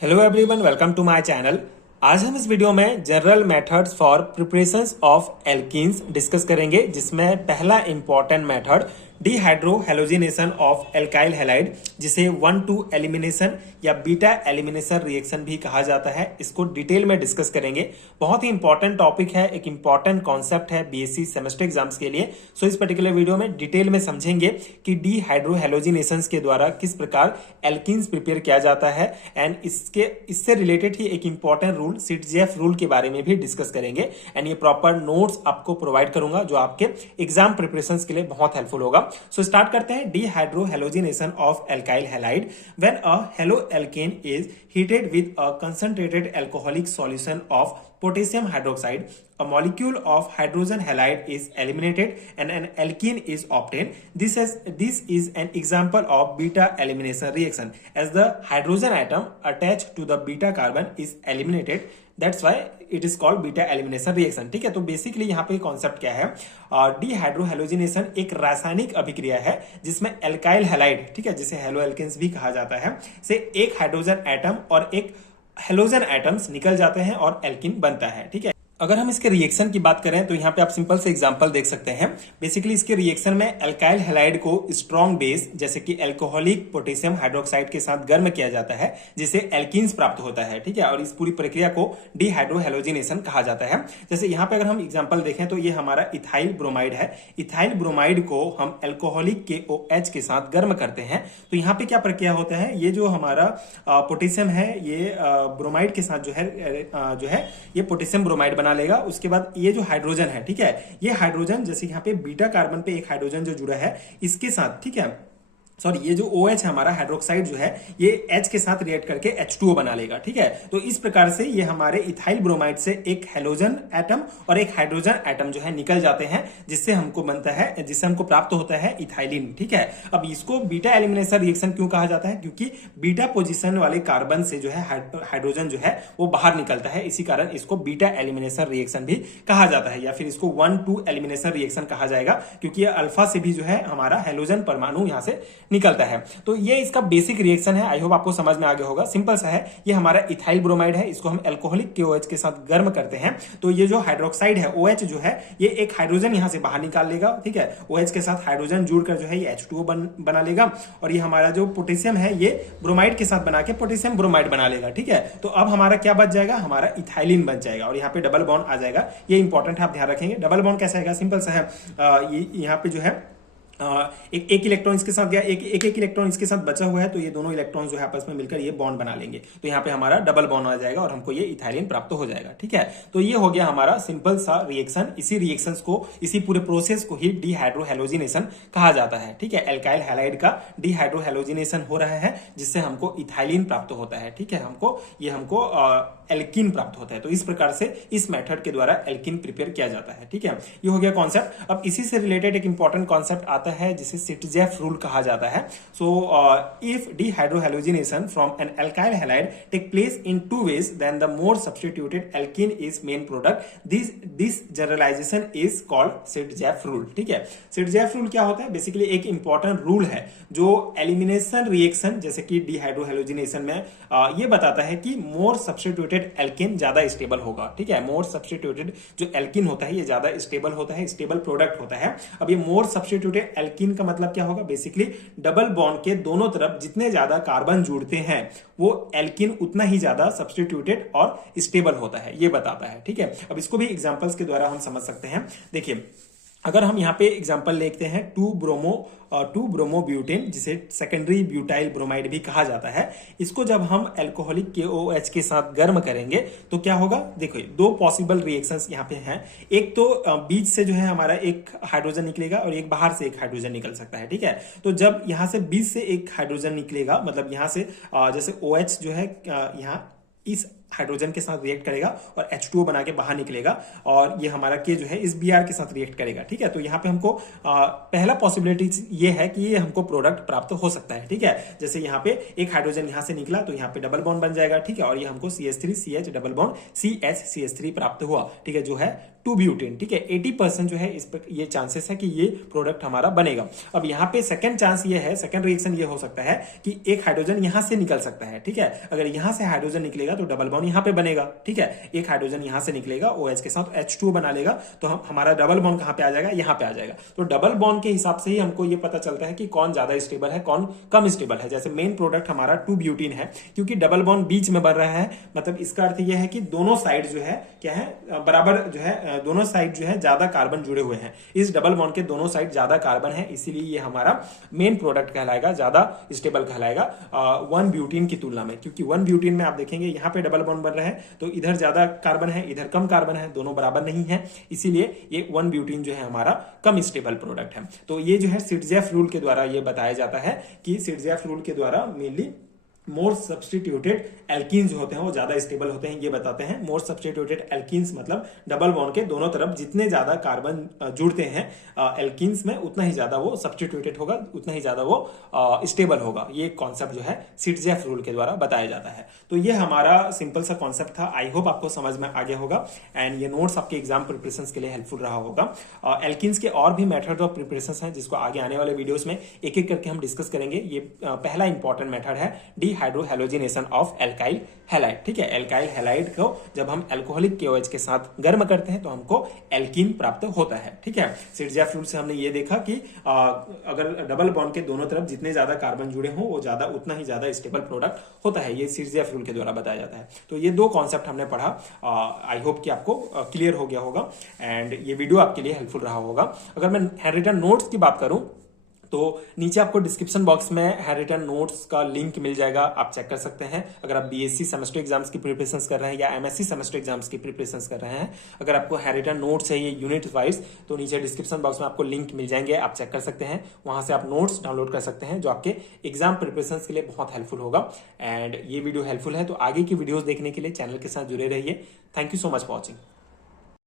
Hello everyone, welcome to my channel. आज हम इस वीडियो में general methods for preparations of alkenes discuss करेंगे, जिसमें पहला important method dehydrohalogenation of alkyl halide, जिसे 1-2 एलिमिनेशन या बीटा एलिमिनेशन रिएक्शन भी कहा जाता है। इसको डिटेल में डिस्कस करेंगे। बहुत ही इंपॉर्टेंट टॉपिक है, एक इंपॉर्टेंट कॉन्सेप्ट है बीएससी सेमेस्टर एग्जाम्स के लिए। सो इस पर्टिकुलर वीडियो में डिटेल में समझेंगे कि डिहाइड्रो हेलोजिनेशन के द्वारा किस प्रकार एल्कीन्स प्रिपेयर किया जाता है, एंड इससे रिलेटेड ही एक इंपॉर्टेंट रूल सिटजेफ रूल के बारे में भी डिस्कस करेंगे। एंड ये प्रॉपर नोट्स आपको प्रोवाइड करूंगा जो आपके एग्जाम प्रिपरेशन के लिए बहुत हेल्पफुल होगा। सो स्टार्ट करते हैं। Dehydro halogenation of alkyl halide. When a halo alkane is heated with a concentrated alcoholic solution of potassium hydroxide, a molecule of hydrogen halide is eliminated and an alkene is obtained. This is an example of beta elimination reaction, as the hydrogen atom attached to the beta carbon is eliminated. That's why it is called beta elimination reaction. ठीक है, तो basically यहाँ पे concept क्या है? Dehydrohalogenation एक रासायनिक अभिक्रिया है जिसमें एल्काइल हैलाइड, ठीक है, जिसे हेलो एल्केन्स भी कहा जाता है, से एक हाइड्रोजन एटम और एक हेलोजन एटम्स निकल जाते हैं और एल्कीन बनता है। ठीक है, अगर हम इसके रिएक्शन की बात करें तो यहाँ पे आप सिंपल से एग्जांपल देख सकते हैं। बेसिकली इसके रिएक्शन में एल्काइल हैलाइड को स्ट्रॉन्ग बेस जैसे कि एल्कोहलिक पोटेशियम हाइड्रोक्साइड के साथ गर्म किया जाता है, जिससे एल्कीन्स प्राप्त होता है। ठीक है, और इस पूरी प्रक्रिया को डिहाइड्रोहेलोजिनेशन कहा जाता है। जैसे यहाँ पे अगर हम एग्जाम्पल देखें तो ये हमारा इथाइल ब्रोमाइड है। इथाइल ब्रोमाइड को हम एल्कोहलिक KOH के साथ गर्म करते हैं, तो यहाँ पे क्या प्रक्रिया होता है? ये जो हमारा पोटेशियम है, ये ब्रोमाइड के साथ जो है ये पोटेशियम ब्रोमाइड बना लेगा। उसके बाद ये जो हाइड्रोजन है, ठीक है, ये हाइड्रोजन जैसे यहाँ पे बीटा कार्बन पे एक हाइड्रोजन जो जुड़ा है इसके साथ, ठीक है, सॉरी, ये जो OH है हमारा हाइड्रोक्साइड जो है, ये H के साथ रिएक्ट करके H2O बना लेगा। ठीक है, तो इस प्रकार से ये हमारे इथाइल ब्रोमाइड से एक हेलोजन एटम और एक हाइड्रोजन एटम जो है निकल जाते हैं, जिससे हमको प्राप्त होता है इथाइलिन। ठीक है, अब इसको बीटा एलिमिनेशन रिएक्शन क्यों कहा जाता है? क्योंकि बीटा पोजिशन वाले कार्बन से जो है हाइड्रोजन जो है वो बाहर निकलता है, इसी कारण इसको बीटा एलिमिनेशन रिएक्शन भी कहा जाता है, या फिर इसको 1-2 एलिमिनेशन रिएक्शन कहा जाएगा, क्योंकि ये अल्फा से भी जो है हमारा हेलोजन परमाणु यहां से निकलता है। तो ये इसका बेसिक रिएक्शन है। आई होप आपको समझ में आ गया होगा। सिंपल सा है। ये हमारा इथाइल ब्रोमाइड है, इसको हम एल्कोहलिक KOH के साथ गर्म करते हैं, तो ये जो हाइड्रोक्साइड है OH जो है, ये एक हाइड्रोजन यहां से बाहर निकाल लेगा। ठीक है, OH के साथ हाइड्रोजन जुड़कर जो है ये H2O बना लेगा, और ये हमारा जो पोटेशियम है ये ब्रोमाइड के साथ बना के पोटेशियम ब्रोमाइड बना लेगा। ठीक है, तो अब हमारा क्या बच जाएगा? हमारा इथाइलिन बच जाएगा, और यहाँ पे डबल बॉन्ड आ जाएगा। ये इंपॉर्टेंट है, आप ध्यान रखेंगे। डबल बॉन्ड कैसा आएगा? सिंपल सा है, यहाँ पे जो है एक इलेक्ट्रॉन इसके साथ गया, एक इलेक्ट्रॉन इसके साथ बचा हुआ है, तो ये दोनों इलेक्ट्रॉन जो है आपस में मिलकर ये बॉन्ड बना लेंगे, तो यहाँ पे हमारा डबल बॉन्ड आ जाएगा और हमको ये इथाइलिन प्राप्त हो जाएगा। ठीक है, तो ये हो गया हमारा सिंपल सा रिएक्शन। इसी रिएक्शंस को, इसी पूरे प्रोसेस को ही डिहाइड्रोहेलोजिनेशन कहा जाता है। ठीक है, एल्काइल हैलाइड का डिहाइड्रोहेलोजिनेशन हो रहा है, जिससे हमको इथाइलिन प्राप्त होता है। ठीक है, हमको एल्कीन प्राप्त होता है। तो इस प्रकार से इस मेथड के द्वारा एल्कीन प्रिपेयर किया जाता है। ठीक है, ये हो गया कॉन्सेप्ट। अब इसी से रिलेटेड एक इंपॉर्टेंट कॉन्सेप्ट आता है जिसे सिटजेफ रूल कहा जाता है। So if dehydrohalogenation from an alkyl halide take place in 2 ways, then the more substituted alkene is main product. This generalization is called Saytzeff rule. ठीक है, सिटजेफ रूल क्या होता है? बेसिकली एक इंपॉर्टेंट रूल है जो एलिमिनेशन रिएक्शन जैसे कि डिहाइड्रोहेलोजिनेशन में ये बताता है कि मोर सब्स्टिट्यूटेड एल्केन ज्यादा स्टेबल होगा। ठीक है, मोर सब्स्टिट्यूटेड जो एल्कीन होता है ये ज्यादा स्टेबल होता है, स्टेबल प्रोडक्ट होता है। अब ये मोर सब्स्टिट्यूटेड एल्कीन का मतलब क्या होगा? बेसिकली डबल बॉन्ड के दोनों तरफ जितने ज्यादा कार्बन जुड़ते हैं वो एल्कीन उतना ही ज्यादा सब्स्टिट्यूटेड और स्टेबल होता है, ये बताता है। ठीक है, अब इसको भी एग्जांपल्स के द्वारा हम समझ सकते हैं। देखिए, अगर हम यहाँ पे एग्जांपल लेते हैं 2 ब्रोमोब्यूटेन, जिसे सेकेंडरी ब्यूटाइल ब्रोमाइड भी कहा जाता है, इसको जब हम एल्कोहलिक KOH के साथ गर्म करेंगे तो क्या होगा? देखो, 2 पॉसिबल रिएक्शंस यहाँ पे हैं। एक तो बीच से जो है हमारा एक हाइड्रोजन निकलेगा और एक बाहर से एक हाइड्रोजन निकल सकता है। ठीक है, तो जब यहाँ से बीच से एक हाइड्रोजन निकलेगा, मतलब यहाँ से जैसे OH जो है यहाँ इस हाइड्रोजन के साथ रिएक्ट करेगा और H2O बना के बाहर निकलेगा और ये हमारा K जो है इस Br के साथ रिएक्ट करेगा। ठीक है, तो यहाँ पे हमको पहला पॉसिबिलिटी ये है कि ये हमको प्रोडक्ट प्राप्त हो सकता है। ठीक है, जैसे यहाँ पे एक हाइड्रोजन यहाँ से निकला तो यहाँ पे डबल बॉन्ड बन जाएगा। ठीक है, और ये हमको CH3CH डबल बॉन्ड CH प्राप्त हुआ। ठीक है, जो है 2 ब्यूटेन। ठीक है, 80% जो है इस पर ये चांसेस है कि ये प्रोडक्ट हमारा बनेगा। अब यहाँ पे सेकंड चांस ये है, सेकंड रिएक्शन ये हो सकता है कि एक हाइड्रोजन यहाँ से निकल सकता है। ठीक है, अगर यहाँ से हाइड्रोजन निकलेगा तो डबल बॉन्ड यहाँ पे बनेगा। ठीक है, एक हाइड्रोजन यहाँ से निकलेगा OH के साथ H2O बना लेगा तो हमारा डबल बॉन्ड कहाँ पे आ जाएगा, यहाँ पे आ जाएगा। तो डबल बॉन्ड के हिसाब से ही हमको ये पता चलता है कि कौन ज्यादा स्टेबल है, कौन कम स्टेबल है। जैसे मेन प्रोडक्ट हमारा 2 ब्यूटीन है, क्योंकि डबल बॉन्ड बीच में बन रहा है, मतलब इसका अर्थ यह है कि दोनों साइड जो है क्या है, बराबर जो है, दोनों साइड जो है ज्यादा कार्बन जुड़े हुए हैं। इस डबल बॉन्ड के दोनों साइड ज्यादा कार्बन है, इसीलिए ये हमारा मेन प्रोडक्ट कहलाएगा, ज्यादा स्टेबल कहलाएगा 1 ब्यूटीन की तुलना में। क्योंकि 1 ब्यूटीन में आप देखेंगे यहाँ पे डबल बॉन्ड बन रहा है तो इधर ज्यादा कार्बन है, इधर कम कार्बन है, दोनों बराबर नहीं है, इसीलिए ये 1 ब्यूटीन जो है हमारा कम स्टेबल प्रोडक्ट है। तो ये जो है सिटजेफ रूल के द्वारा ये बताया जाता है कि सिटजेफ रूल के द्वारा मेनली मोर सब्स्टिट्यूटेड एल्कीन्स जो होते हैं वो ज्यादा स्टेबल होते हैं, ये बताते हैं। मोर सब्स्टिट्यूटेड एल्कीन्स मतलब डबल बॉन्ड के दोनों तरफ जितने ज्यादा कार्बन जुड़ते हैं एल्कीन्स में, उतना ही ज्यादा वो सब्स्टिट्यूटेड होगा, उतना ही ज्यादा वो स्टेबल होगा। ये कॉन्सेप्ट जो है सिटजेफ रूल के द्वारा बताया जाता है। तो ये हमारा सिंपल सा कॉन्सेप्ट था। आई होप आपको समझ में आ गया होगा एंड ये नोट्स आपके एग्जाम प्रिपरेशन के लिए हेल्पफुल रहा होगा। एल्कीन्स के और भी मेथड ऑफ प्रिपरेशन हैं जिसको आगे आने वाले वीडियोस में एक एक करके हम डिस्कस करेंगे। ये पहला इंपॉर्टेंट मेथड है डिहाइड्रोहेलोजिनेशन ऑफ एल्काइल हैलाइड। ठीक है, एल्काइल हैलाइड को जब हम अल्कोहलिक KOH के साथ गर्म करते हैं तो हमको एल्कीन प्राप्त होता है। ठीक है, सिटजेफ रूल से हमने ये देखा कि अगर डबल बॉन्ड के दोनों तरफ जितने ज्यादा कार्बन जुड़े हों वो ज्यादा उतना ही ज्यादा स्टेबल प्रोडक्ट होता है। ये सिटजेफ रूल के द्वारा बताया जाता है। तो ये 2 कॉन्सेप्ट हमने पढ़ा। आई होप कि आपको क्लियर हो गया होगा एंड ये वीडियो आपके लिए हेल्पफुल रहा होगा। अगर मैं हैंड रिटन नोट्स की बात करूं तो नीचे आपको डिस्क्रिप्शन बॉक्स में हैंड रिटन नोट्स का लिंक मिल जाएगा, आप चेक कर सकते हैं। अगर आप BSc सेमेस्टर एग्जाम्स की प्रिपरेशन कर रहे हैं या MSc सेमेस्टर एग्जाम्स की प्रिपरेशन कर रहे हैं, अगर आपको हैंड रिटन नोट्स चाहिए यूनिट वाइज तो नीचे डिस्क्रिप्शन बॉक्स में आपको लिंक मिल जाएंगे, आप चेक कर सकते हैं। वहां से आप नोट्स डाउनलोड कर सकते हैं जो आपके एग्जाम प्रिपरेशन के लिए बहुत हेल्पफुल होगा। एंड ये वीडियो हेल्पफुल है तो आगे की वीडियोज देखने के लिए चैनल के साथ जुड़े रहिए। Thank you so much for watching.